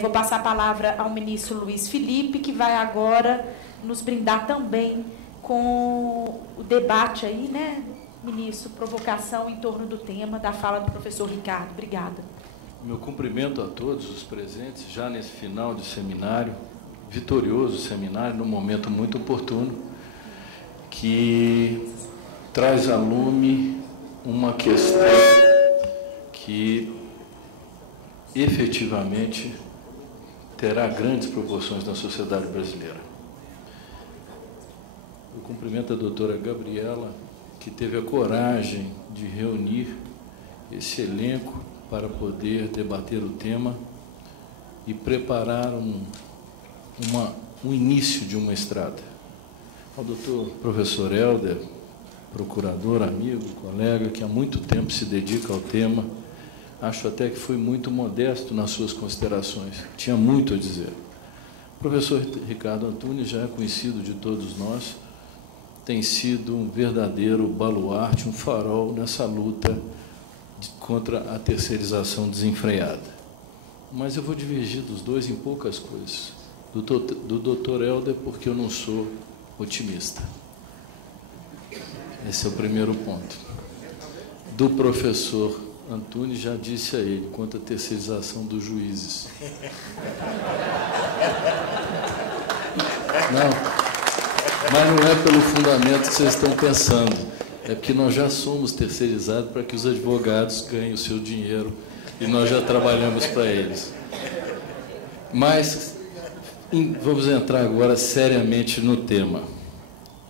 Vou passar a palavra ao ministro Luiz Felipe, que vai agora nos brindar também com o debate aí, né, ministro, provocação em torno do tema da fala do professor Ricardo. Obrigada. Meu cumprimento a todos os presentes, já nesse final de seminário, vitorioso seminário, num momento muito oportuno, que traz a lume uma questão que efetivamente terá grandes proporções na sociedade brasileira. Eu cumprimento a doutora Gabriela, que teve a coragem de reunir esse elenco para poder debater o tema e preparar um início de uma estrada. Ao doutor professor Helder, procurador, amigo, colega, que há muito tempo se dedica ao tema, acho até que foi muito modesto nas suas considerações, tinha muito a dizer. O professor Ricardo Antunes já é conhecido de todos nós, tem sido um verdadeiro baluarte, um farol nessa luta contra a terceirização desenfreada. Mas eu vou divergir dos dois em poucas coisas. Do doutor Helder, porque eu não sou otimista. Esse é o primeiro ponto. Do professor Antunes, já disse a ele, quanto à terceirização dos juízes. Não, mas não é pelo fundamento que vocês estão pensando. É porque nós já somos terceirizados para que os advogados ganhem o seu dinheiro e nós já trabalhamos para eles. Mas vamos entrar agora seriamente no tema.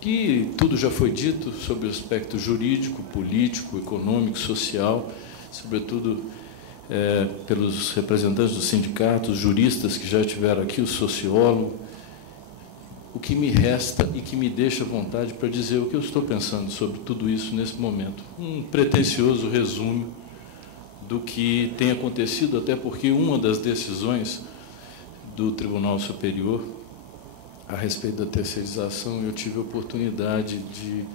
E tudo já foi dito sobre o aspecto jurídico, político, econômico, social, sobretudo pelos representantes dos sindicatos, juristas que já estiveram aqui, o sociólogo. O que me resta e que me deixa à vontade para dizer o que eu estou pensando sobre tudo isso nesse momento. Um pretensioso resumo do que tem acontecido, até porque uma das decisões do Tribunal Superior a respeito da terceirização, eu tive a oportunidade de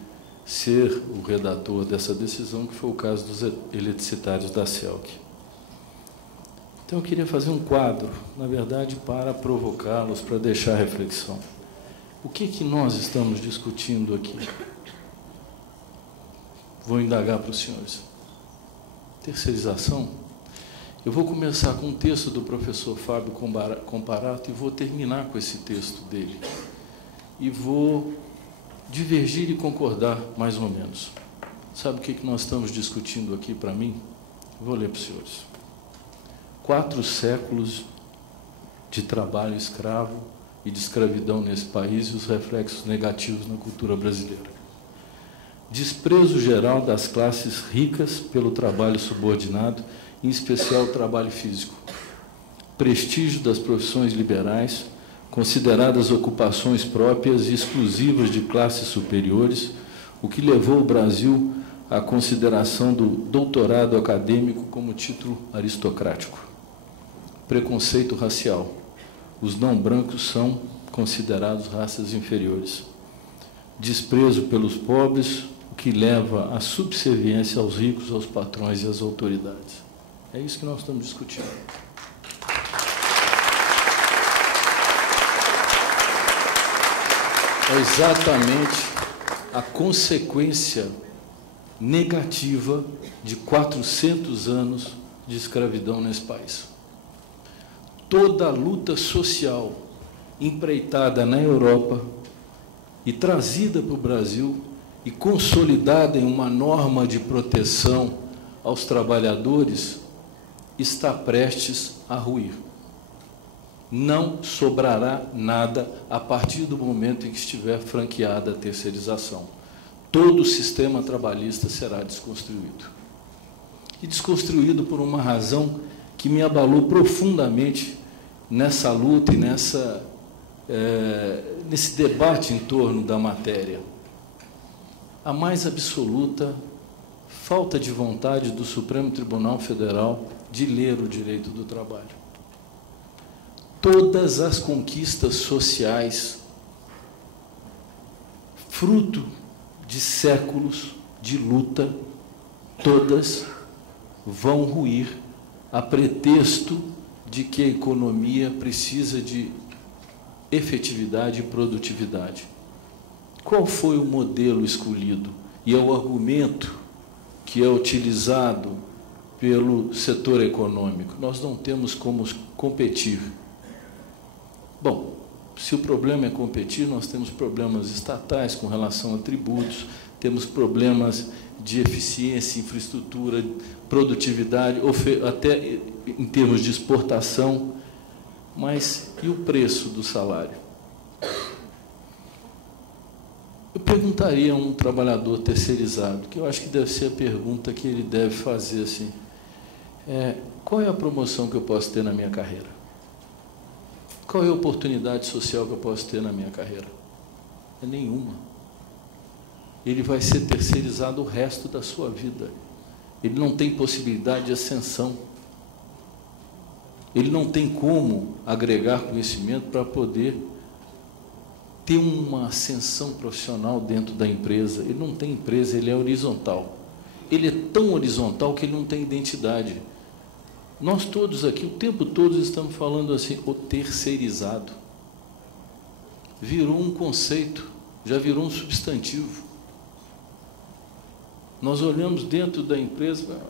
ser o redator dessa decisão, que foi o caso dos eletricitários da CELC. Então, eu queria fazer um quadro, na verdade, para provocá-los, para deixar a reflexão. O que nós estamos discutindo aqui? Vou indagar para os senhores. Terceirização? Eu vou começar com um texto do professor Fábio Comparato e vou terminar com esse texto dele. E vou divergir e concordar, mais ou menos. Sabe o que nós estamos discutindo aqui para mim? Vou ler para os senhores. 4 séculos de trabalho escravo e de escravidão nesse país e os reflexos negativos na cultura brasileira. Desprezo geral das classes ricas pelo trabalho subordinado, em especial o trabalho físico. Prestígio das profissões liberais, consideradas ocupações próprias e exclusivas de classes superiores, o que levou o Brasil à consideração do doutorado acadêmico como título aristocrático. Preconceito racial. Os não brancos são considerados raças inferiores. Desprezo pelos pobres, o que leva à subserviência aos ricos, aos patrões e às autoridades. É isso que nós estamos discutindo. É exatamente a consequência negativa de 400 anos de escravidão nesse país. Toda a luta social empreitada na Europa e trazida para o Brasil e consolidada em uma norma de proteção aos trabalhadores está prestes a ruir. Não sobrará nada a partir do momento em que estiver franqueada a terceirização. Todo o sistema trabalhista será desconstruído. E desconstruído por uma razão que me abalou profundamente nessa luta e nesse debate em torno da matéria. A mais absoluta falta de vontade do Supremo Tribunal Federal de ler o direito do trabalho. Todas as conquistas sociais, fruto de séculos de luta, todas vão ruir a pretexto de que a economia precisa de efetividade e produtividade. Qual foi o modelo escolhido? E é o argumento que é utilizado pelo setor econômico. Nós não temos como competir. Bom, se o problema é competir, nós temos problemas estatais com relação a tributos, temos problemas de eficiência, infraestrutura, produtividade, até em termos de exportação. Mas e o preço do salário? Eu perguntaria a um trabalhador terceirizado, que eu acho que deve ser a pergunta que ele deve fazer assim, qual é a promoção que eu posso ter na minha carreira? Qual é a oportunidade social que eu posso ter na minha carreira? É nenhuma. Ele vai ser terceirizado o resto da sua vida. Ele não tem possibilidade de ascensão. Ele não tem como agregar conhecimento para poder ter uma ascensão profissional dentro da empresa. Ele não tem empresa, ele é horizontal. Ele é tão horizontal que ele não tem identidade. Nós todos aqui, o tempo todo, estamos falando assim, o terceirizado. Virou um conceito, já virou um substantivo. Nós olhamos dentro da empresa,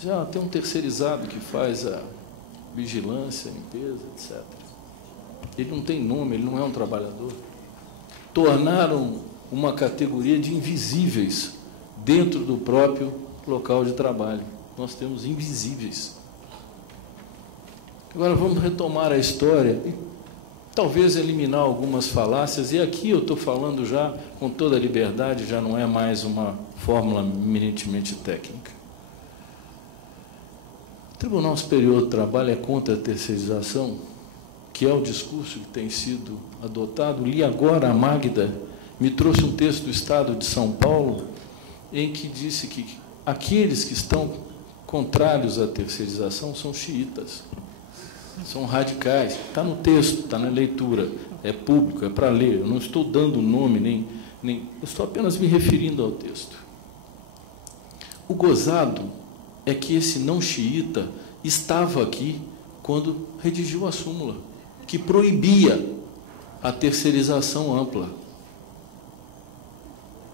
já tem um terceirizado que faz a vigilância, a limpeza, etc. Ele não tem nome, ele não é um trabalhador. Tornaram uma categoria de invisíveis dentro do próprio local de trabalho. Nós temos invisíveis. Agora vamos retomar a história e talvez eliminar algumas falácias, e aqui eu estou falando já com toda a liberdade, já não é mais uma fórmula eminentemente técnica. O Tribunal Superior do Trabalho é contra a terceirização, que é o discurso que tem sido adotado. Li agora, a Magda me trouxe um texto do Estado de São Paulo, em que disse que aqueles que estão contrários à terceirização são xiitas, são radicais. Está no texto, está na leitura, é público, é para ler. Eu não estou dando nome, nem eu estou apenas me referindo ao texto. O gozado é que esse não xiita estava aqui quando redigiu a súmula, que proibia a terceirização ampla.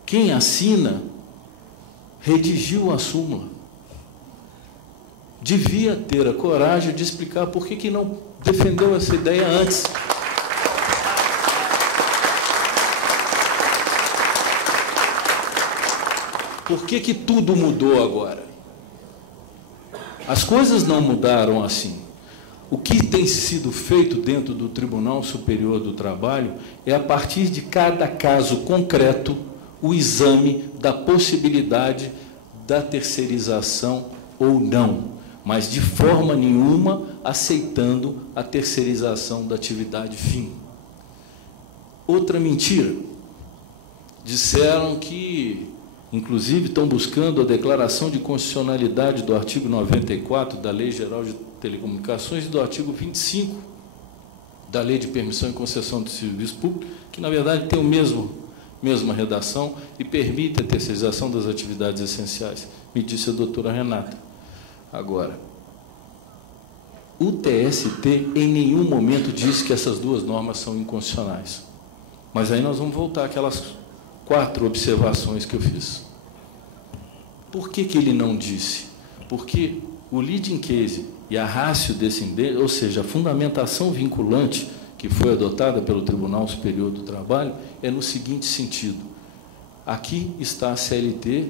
Quem assina redigiu a súmula. Devia ter a coragem de explicar por que não defendeu essa ideia antes. Por que tudo mudou agora? As coisas não mudaram assim. O que tem sido feito dentro do Tribunal Superior do Trabalho é, a partir de cada caso concreto, o exame da possibilidade da terceirização ou não, mas de forma nenhuma aceitando a terceirização da atividade fim. Outra mentira. Disseram que, inclusive, estão buscando a declaração de constitucionalidade do artigo 94 da Lei Geral de Telecomunicações e do artigo 25 da Lei de Permissão e Concessão do Serviço Público, que, na verdade, tem mesma redação e permite a terceirização das atividades essenciais, me disse a doutora Renata. Agora, o TST em nenhum momento disse que essas duas normas são inconstitucionais. Mas aí nós vamos voltar àquelas 4 observações que eu fiz. Por que ele não disse? Porque o leading case e a ratio descendente, ou seja, a fundamentação vinculante que foi adotada pelo Tribunal Superior do Trabalho, é no seguinte sentido: aqui está a CLT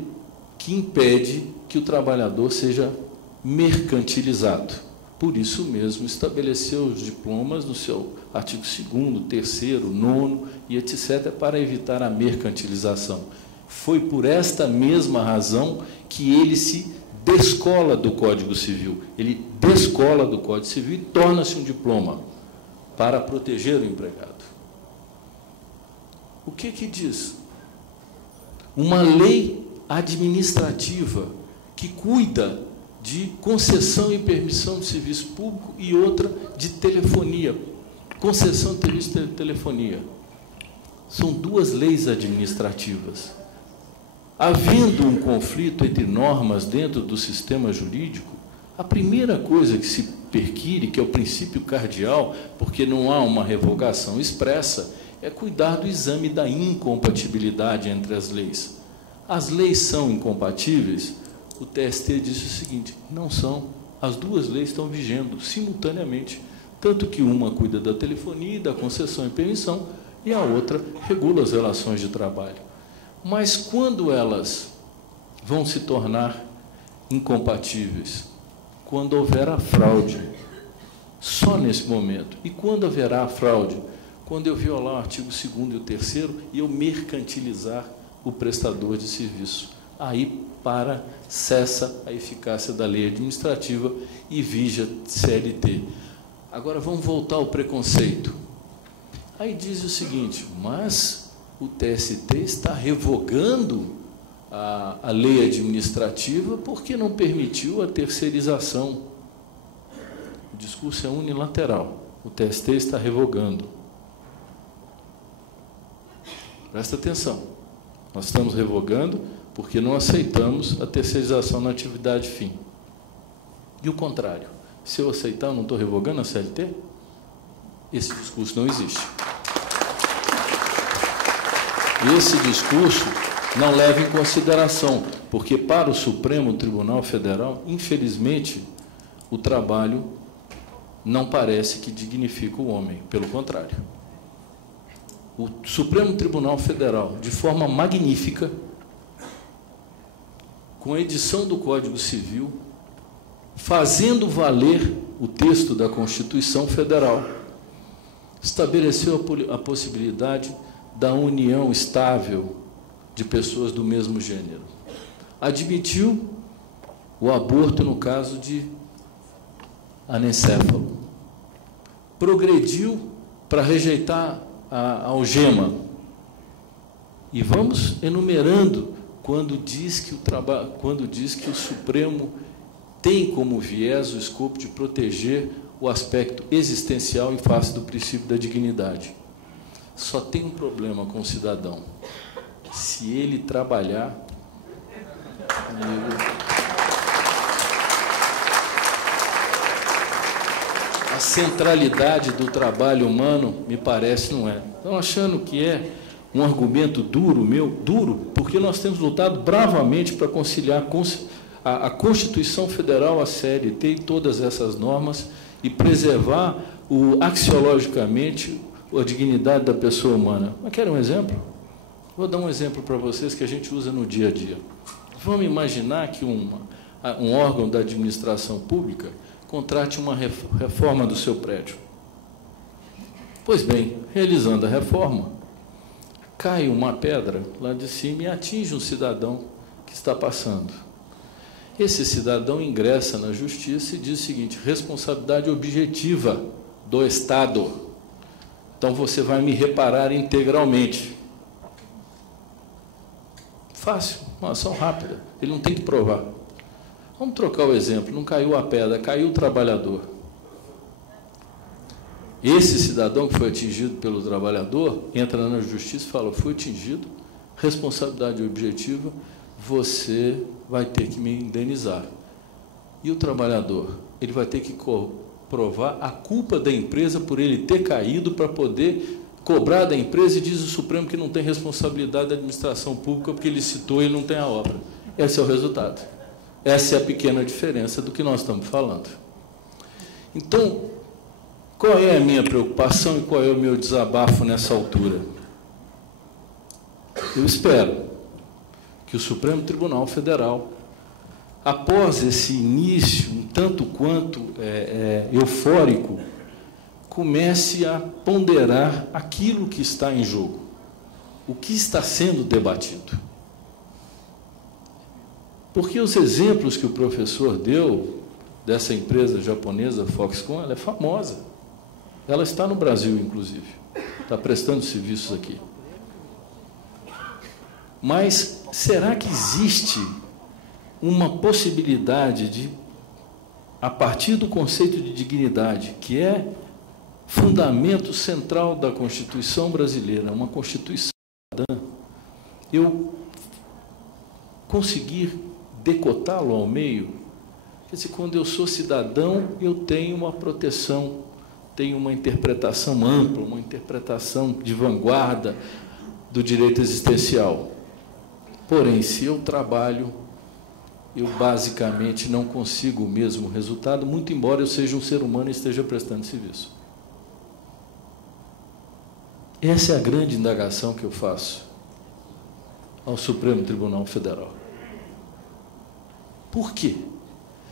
que impede que o trabalhador seja mercantilizado. Por isso mesmo, estabeleceu os diplomas no seu artigo 2º, 3º, 9º e etc., para evitar a mercantilização. Foi por esta mesma razão que ele se descola do Código Civil. Ele descola do Código Civil e torna-se um diploma para proteger o empregado. O que diz? Uma lei administrativa que cuida de concessão e permissão de serviço público e outra de telefonia, concessão de serviço de telefonia. São 2 leis administrativas. Havendo um conflito entre normas dentro do sistema jurídico, a primeira coisa que se perquire, que é o princípio cardeal, porque não há uma revogação expressa, é cuidar do exame da incompatibilidade entre as leis. As leis são incompatíveis? O TST disse o seguinte: não são. As duas leis estão vigendo simultaneamente, tanto que uma cuida da telefonia e da concessão e permissão, e a outra regula as relações de trabalho. Mas quando elas vão se tornar incompatíveis? Quando houver a fraude. Só nesse momento. E quando haverá a fraude? Quando eu violar o artigo 2º e o 3º e eu mercantilizar o prestador de serviço. Aí cessa a eficácia da lei administrativa e vige a CLT. Agora vamos voltar ao preconceito. Aí diz o seguinte: mas o TST está revogando a lei administrativa porque não permitiu a terceirização. O discurso é unilateral. O TST está revogando. Presta atenção. Nós estamos revogando porque não aceitamos a terceirização na atividade fim. E o contrário. Se eu aceitar, eu não estou revogando a CLT? Esse discurso não existe. Esse discurso não leva em consideração, porque para o Supremo Tribunal Federal, infelizmente, o trabalho não parece que dignifica o homem, pelo contrário. O Supremo Tribunal Federal, de forma magnífica, com a edição do Código Civil, fazendo valer o texto da Constituição Federal, estabeleceu a possibilidade da união estável de pessoas do mesmo gênero. Admitiu o aborto no caso de anencéfalo. Progrediu para rejeitar a algema. E vamos enumerando quando diz que o Supremo tem como viés o escopo de proteger o aspecto existencial em face do princípio da dignidade. Só tem um problema com o cidadão: se ele trabalhar, a centralidade do trabalho humano, me parece, não é. Estão achando que é um argumento duro, porque nós temos lutado bravamente para conciliar a Constituição Federal, a CLT e todas essas normas e preservar axiologicamente a dignidade da pessoa humana. Mas querem um exemplo? Vou dar um exemplo para vocês que a gente usa no dia a dia. Vamos imaginar que um órgão da administração pública contrate uma reforma do seu prédio. Pois bem, realizando a reforma, cai uma pedra lá de cima e atinge um cidadão que está passando. Esse cidadão ingressa na justiça e diz o seguinte: responsabilidade objetiva do Estado. Então você vai me reparar integralmente. Fácil, uma ação rápida, ele não tem que provar. Vamos trocar o exemplo: não caiu a pedra, caiu o trabalhador. Esse cidadão que foi atingido pelo trabalhador entra na justiça e fala: fui atingido, responsabilidade objetiva, você vai ter que me indenizar. E o trabalhador? Ele vai ter que provar a culpa da empresa por ele ter caído para poder cobrar da empresa, e diz o Supremo que não tem responsabilidade da administração pública porque ele citou e não tem a obra. Esse é o resultado. Essa é a pequena diferença do que nós estamos falando. Então, qual é a minha preocupação e qual é o meu desabafo nessa altura? Eu espero que o Supremo Tribunal Federal, após esse início, um tanto quanto eufórico, comece a ponderar aquilo que está em jogo, o que está sendo debatido. Porque os exemplos que o professor deu dessa empresa japonesa, Foxconn, ela é famosa. Ela está no Brasil, inclusive. Está prestando serviços aqui. Mas será que existe uma possibilidade de, a partir do conceito de dignidade, que é fundamento central da Constituição brasileira, uma Constituição cidadã, eu conseguir decotá-lo ao meio? Quer dizer, quando eu sou cidadão, eu tenho uma proteção, tenho uma interpretação ampla, uma interpretação de vanguarda do direito existencial. Porém, se eu trabalho, eu basicamente não consigo o mesmo resultado, muito embora eu seja um ser humano e esteja prestando serviço. Essa é a grande indagação que eu faço ao Supremo Tribunal Federal. Por quê?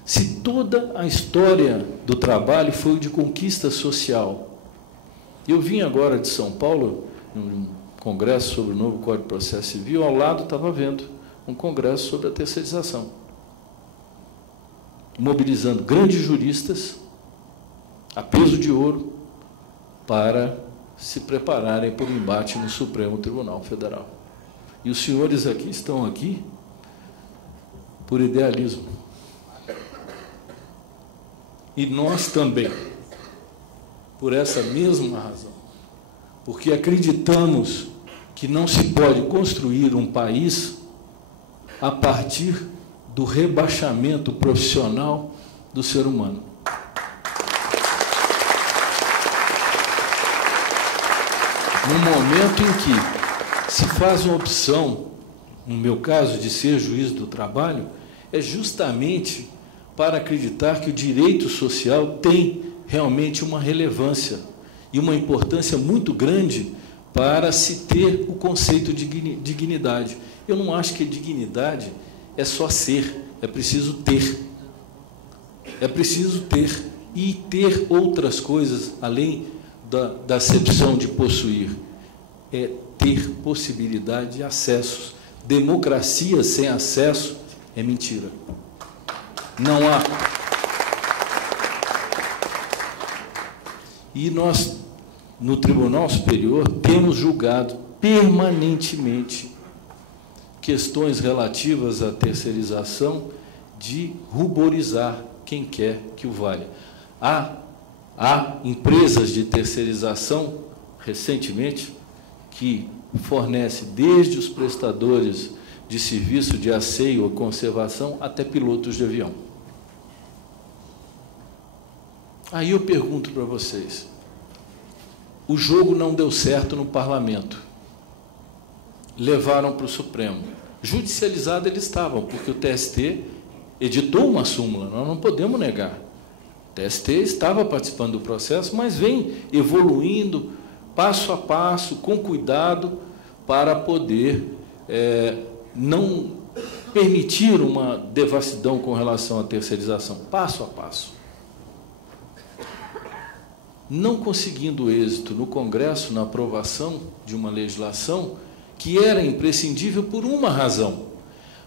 Se toda a história do trabalho foi de conquista social. Eu vim agora de São Paulo, num congresso sobre o novo Código de Processo Civil, ao lado estava vendo um congresso sobre a terceirização, mobilizando grandes juristas a peso de ouro para se prepararem para o embate no Supremo Tribunal Federal. E os senhores aqui estão aqui por idealismo. E nós também, por essa mesma razão, porque acreditamos que não se pode construir um país a partir do rebaixamento profissional do ser humano. No momento em que se faz uma opção, no meu caso, de ser juiz do trabalho, é justamente para acreditar que o direito social tem realmente uma relevância e uma importância muito grande para se ter o conceito de dignidade. Eu não acho que dignidade é só ser, é preciso ter. É preciso ter e ter outras coisas além da acepção de possuir. É ter possibilidade de acessos. Democracia sem acesso é mentira. Não há. E nós, no Tribunal Superior, temos julgado permanentemente questões relativas à terceirização de ruborizar quem quer que o valha. Há empresas de terceirização, recentemente, que fornecem desde os prestadores de serviço de asseio ou conservação até pilotos de avião. Aí eu pergunto para vocês, o jogo não deu certo no parlamento, levaram para o Supremo, judicializado eles estavam, porque o TST editou uma súmula, nós não podemos negar, o TST estava participando do processo, mas vem evoluindo passo a passo, com cuidado, para poder não permitir uma devassidão com relação à terceirização, passo a passo. Não conseguindo êxito no Congresso, na aprovação de uma legislação que era imprescindível por uma razão,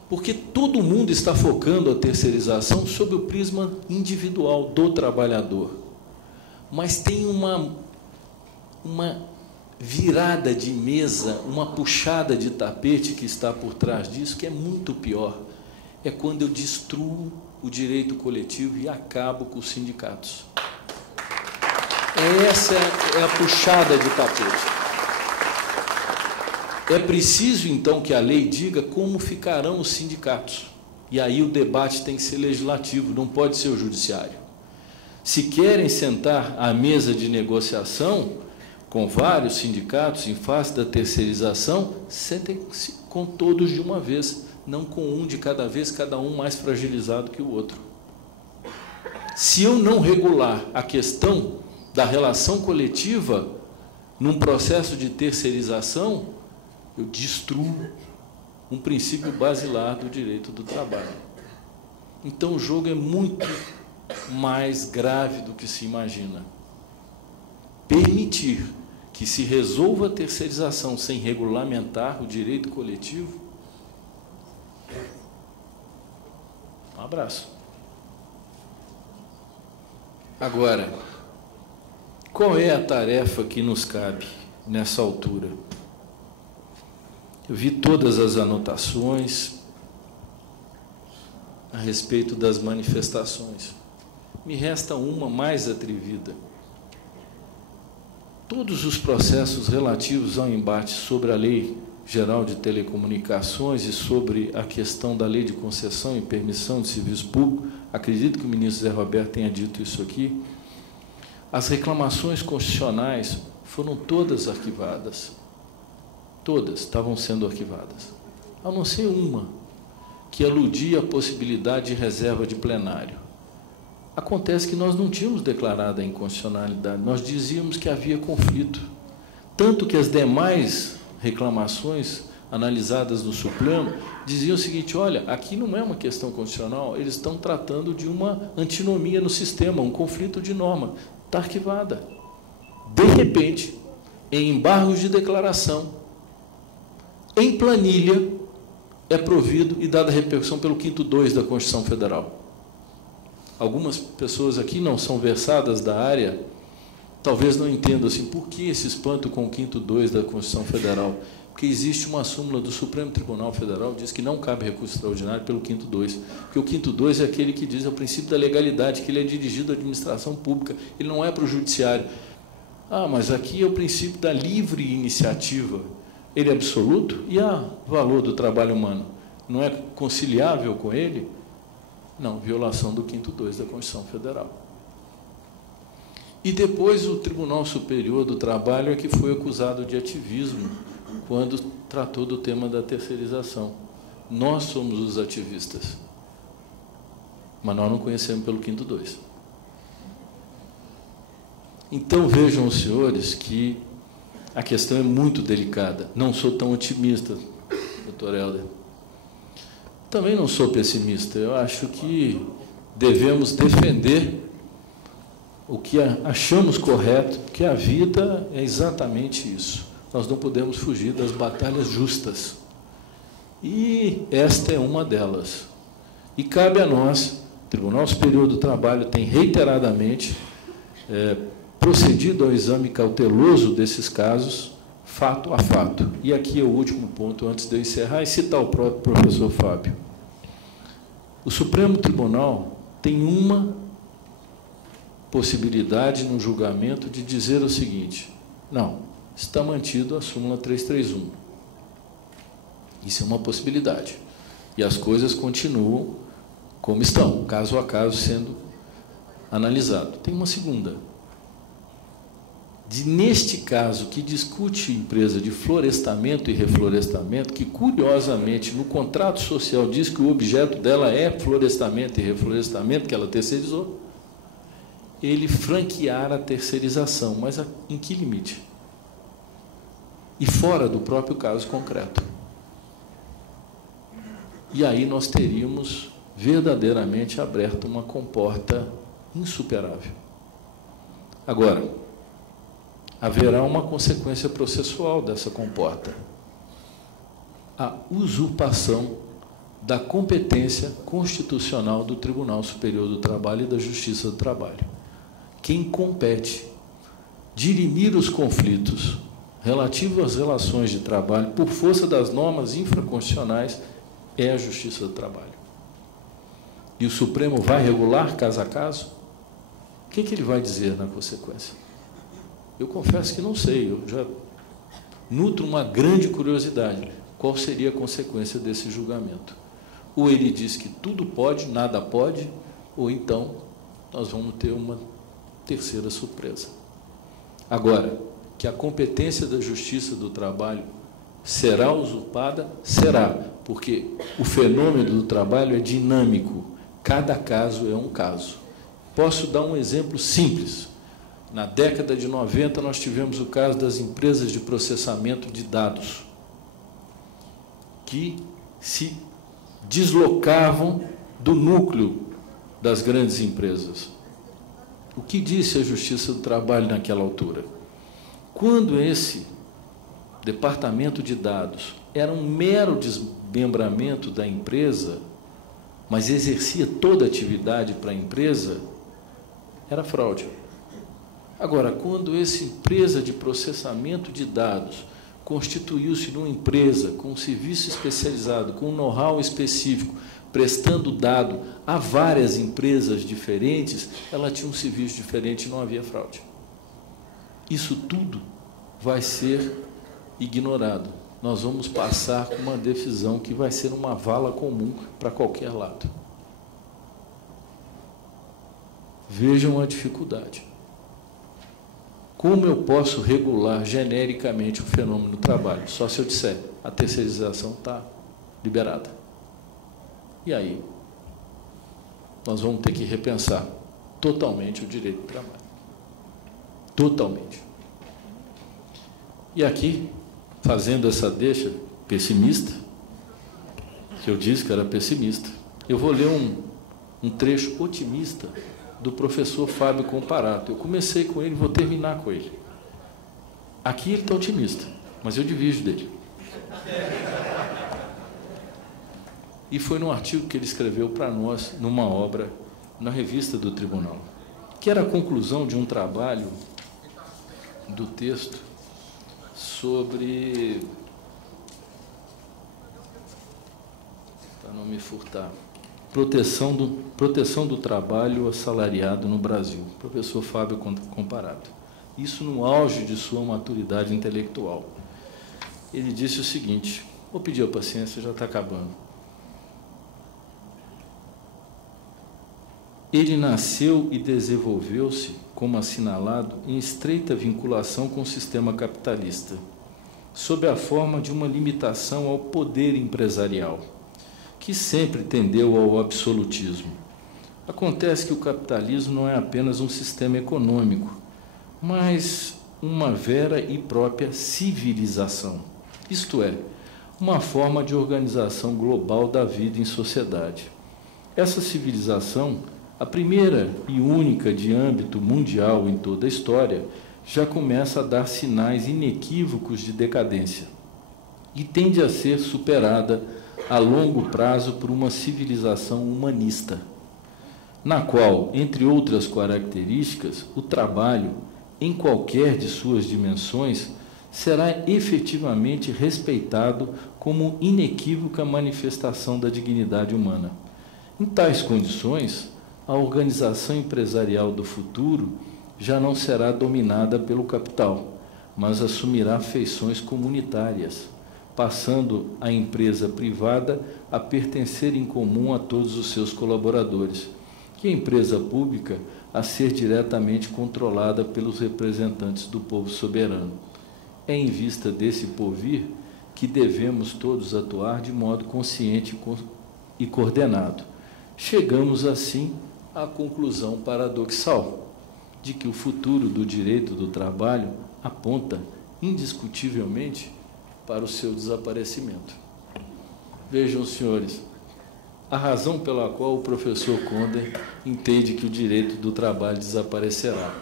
porque todo mundo está focando a terceirização sob o prisma individual do trabalhador, mas tem uma virada de mesa, uma puxada de tapete que está por trás disso, que é muito pior. É quando eu destruo o direito coletivo e acabo com os sindicatos. Essa é a puxada de tapete. É preciso, então, que a lei diga como ficarão os sindicatos. E aí o debate tem que ser legislativo, não pode ser o judiciário. Se querem sentar à mesa de negociação com vários sindicatos em face da terceirização, sentem-se com todos de uma vez, não com um de cada vez, cada um mais fragilizado que o outro. Se eu não regular a questão da relação coletiva num processo de terceirização, eu destruo um princípio basilar do direito do trabalho. Então, o jogo é muito mais grave do que se imagina. Permitir que se resolva a terceirização sem regulamentar o direito coletivo, um abraço. Agora, qual é a tarefa que nos cabe nessa altura? Eu vi todas as anotações a respeito das manifestações. Me resta uma mais atrevida. Todos os processos relativos ao embate sobre a lei Geral de Telecomunicações e sobre a questão da lei de concessão e permissão de serviço público, acredito que o ministro Zé Roberto tenha dito isso aqui, as reclamações constitucionais foram todas arquivadas. Todas estavam sendo arquivadas, a não ser uma, que aludia à possibilidade de reserva de plenário. Acontece que nós não tínhamos declarado a inconstitucionalidade, nós dizíamos que havia conflito, tanto que as demais reclamações analisadas no Supremo diziam o seguinte: olha, aqui não é uma questão constitucional, eles estão tratando de uma antinomia no sistema, um conflito de norma, está arquivada. De repente, em embargos de declaração, em planilha, é provido e dada repercussão pelo 5º 2 da Constituição Federal. Algumas pessoas aqui não são versadas da área, talvez não entendam assim, por que esse espanto com o 5º 2 da Constituição Federal? Porque existe uma súmula do Supremo Tribunal Federal que diz que não cabe recurso extraordinário pelo 5º 2, porque o 5º 2 é aquele que diz é o princípio da legalidade, que ele é dirigido à administração pública, ele não é para o judiciário. Ah, mas aqui é o princípio da livre iniciativa. Ele é absoluto? E o valor do trabalho humano? Não é conciliável com ele? Não, violação do 5º 2 da Constituição Federal. E depois o Tribunal Superior do Trabalho é que foi acusado de ativismo quando tratou do tema da terceirização. Nós somos os ativistas, mas nós não conhecemos pelo 5º 2. Então vejam os senhores que a questão é muito delicada. Não sou tão otimista, doutor Helder. Também não sou pessimista. Eu acho que devemos defender o que achamos correto, porque a vida é exatamente isso. Nós não podemos fugir das batalhas justas. E esta é uma delas. E cabe a nós, o Tribunal Superior do Trabalho tem reiteradamente procedido ao exame cauteloso desses casos, fato a fato. E aqui é o último ponto, antes de eu encerrar, e citar o próprio professor Fábio. O Supremo Tribunal tem uma possibilidade no julgamento de dizer o seguinte: não, está mantido a súmula 331. Isso é uma possibilidade. E as coisas continuam como estão, caso a caso sendo analisado. Tem uma segunda. Neste caso, que discute empresa de florestamento e reflorestamento, que, curiosamente, no contrato social diz que o objeto dela é florestamento e reflorestamento, que ela terceirizou, ele franquear a terceirização, mas em que limite? E fora do próprio caso concreto. E aí nós teríamos verdadeiramente aberto uma comporta insuperável. Agora, haverá uma consequência processual dessa comporta: a usurpação da competência constitucional do Tribunal Superior do Trabalho e da Justiça do Trabalho. Quem compete dirimir os conflitos relativos às relações de trabalho por força das normas infraconstitucionais é a Justiça do Trabalho. E o Supremo vai regular caso a caso? O que ele vai dizer na consequência? Eu confesso que não sei, eu já nutro uma grande curiosidade. Qual seria a consequência desse julgamento? Ou ele diz que tudo pode, nada pode, ou então nós vamos ter uma terceira surpresa. Agora, que a competência da Justiça do Trabalho será usurpada? Será, porque o fenômeno do trabalho é dinâmico, cada caso é um caso. Posso dar um exemplo simples. Na década de 90, nós tivemos o caso das empresas de processamento de dados, que se deslocavam do núcleo das grandes empresas. O que disse a Justiça do Trabalho naquela altura? Quando esse departamento de dados era um mero desmembramento da empresa, mas exercia toda a atividade para a empresa, era fraude. Agora, quando essa empresa de processamento de dados constituiu-se numa empresa com um serviço especializado, com um know-how específico, prestando dado a várias empresas diferentes, ela tinha um serviço diferente e não havia fraude. Isso tudo vai ser ignorado nós vamos passar com uma decisão que vai ser uma vala comum para qualquer lado. Vejam a dificuldade. Como eu posso regular genericamente o fenômeno do trabalho? Só se eu disser, a terceirização está liberada. E aí, nós vamos ter que repensar totalmente o direito do trabalho. Totalmente. E aqui, fazendo essa deixa pessimista, que eu disse que era pessimista, eu vou ler um trecho otimista do professor Fábio Comparato. Eu comecei com ele e vou terminar com ele. Aqui ele está otimista, mas eu divido dele. E foi num artigo que ele escreveu para nós, numa obra, na revista do Tribunal, que era a conclusão de um trabalho do texto sobre, para não me furtar, proteção do trabalho assalariado no Brasil, professor Fábio Comparato. Isso no auge de sua maturidade intelectual. Ele disse o seguinte, vou pedir a paciência, já está acabando. Ele nasceu e desenvolveu-se, como assinalado, em estreita vinculação com o sistema capitalista, sob a forma de uma limitação ao poder empresarial, que sempre tendeu ao absolutismo. Acontece que o capitalismo não é apenas um sistema econômico, mas uma vera e própria civilização, isto é, uma forma de organização global da vida em sociedade. Essa civilização, a primeira e única de âmbito mundial em toda a história, já começa a dar sinais inequívocos de decadência e tende a ser superada a longo prazo por uma civilização humanista, na qual, entre outras características, o trabalho, em qualquer de suas dimensões, será efetivamente respeitado como inequívoca manifestação da dignidade humana. Em tais condições, a organização empresarial do futuro já não será dominada pelo capital, mas assumirá feições comunitárias, passando a empresa privada a pertencer em comum a todos os seus colaboradores, e a empresa pública a ser diretamente controlada pelos representantes do povo soberano. É em vista desse porvir que devemos todos atuar de modo consciente e coordenado. Chegamos, assim, à conclusão paradoxal de que o futuro do direito do trabalho aponta indiscutivelmente para o seu desaparecimento. Vejam, senhores, a razão pela qual o professor Conder entende que o direito do trabalho desaparecerá.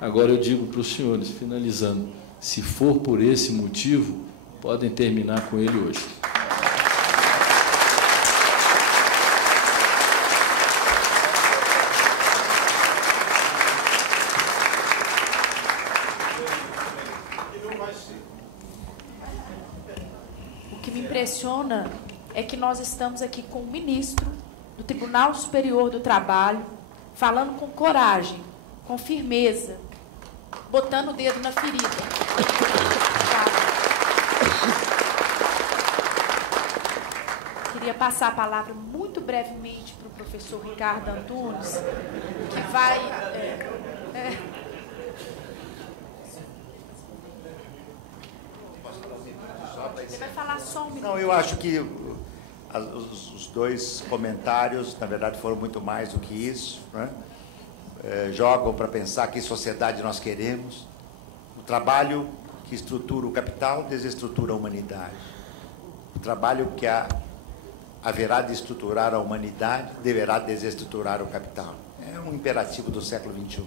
Agora eu digo para os senhores, finalizando, se for por esse motivo, podem terminar com ele hoje. O que me impressiona é que nós estamos aqui com o ministro do Tribunal Superior do Trabalho, falando com coragem, com firmeza, botando o dedo na ferida. Queria passar a palavra muito brevemente para o professor Ricardo Antunes, que vai... Você vai falar só um minuto. Não, eu acho que os dois comentários, na verdade, foram muito mais do que isso, né? Jogam para pensar que sociedade nós queremos. O trabalho que estrutura o capital desestrutura a humanidade. O trabalho que haverá de estruturar a humanidade deverá desestruturar o capital. É um imperativo do século XXI.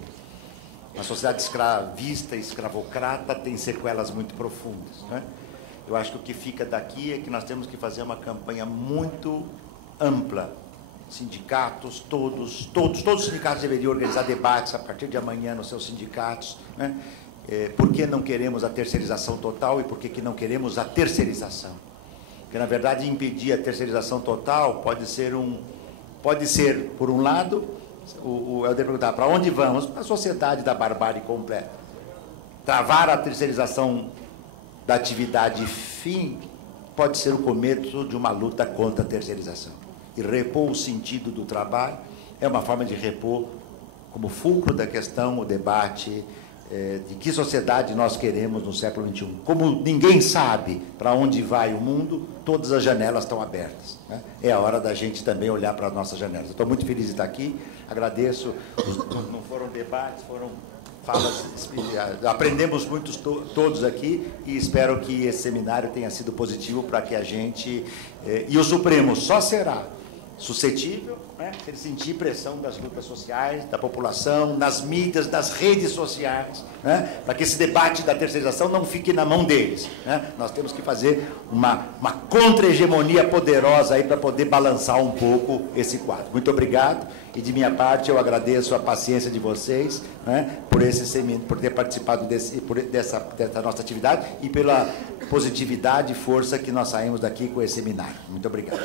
A sociedade escravista, escravocrata, tem sequelas muito profundas, né? Eu acho que o que fica daqui é que nós temos que fazer uma campanha muito ampla. Sindicatos, todos os sindicatos deveriam organizar debates a partir de amanhã nos seus sindicatos, né? Por que não queremos a terceirização total e por que não queremos a terceirização? Porque, na verdade, impedir a terceirização total pode ser, por um lado, o Helder perguntar, para onde vamos? Para a sociedade da barbárie completa. Travar a terceirização da atividade fim pode ser o começo de uma luta contra a terceirização. E repor o sentido do trabalho é uma forma de repor, como fulcro da questão, o debate de que sociedade nós queremos no século XXI. Como ninguém sabe para onde vai o mundo, todas as janelas estão abertas, né? É a hora da gente também olhar para as nossas janelas. Eu estou muito feliz de estar aqui, agradeço. Não foram debates, foram falas, aprendemos muito todos aqui, e espero que esse seminário tenha sido positivo para que a gente... E o Supremo só será suscetível, né, se ele sentir pressão das lutas sociais, da população, nas mídias, nas redes sociais, né, para que esse debate da terceirização não fique na mão deles, né? Nós temos que fazer uma contra-hegemonia poderosa aí para poder balançar um pouco esse quadro. Muito obrigado, e de minha parte eu agradeço a paciência de vocês, né, por esse seminário, por ter participado dessa nossa atividade e pela positividade e força que nós saímos daqui com esse seminário. Muito obrigado.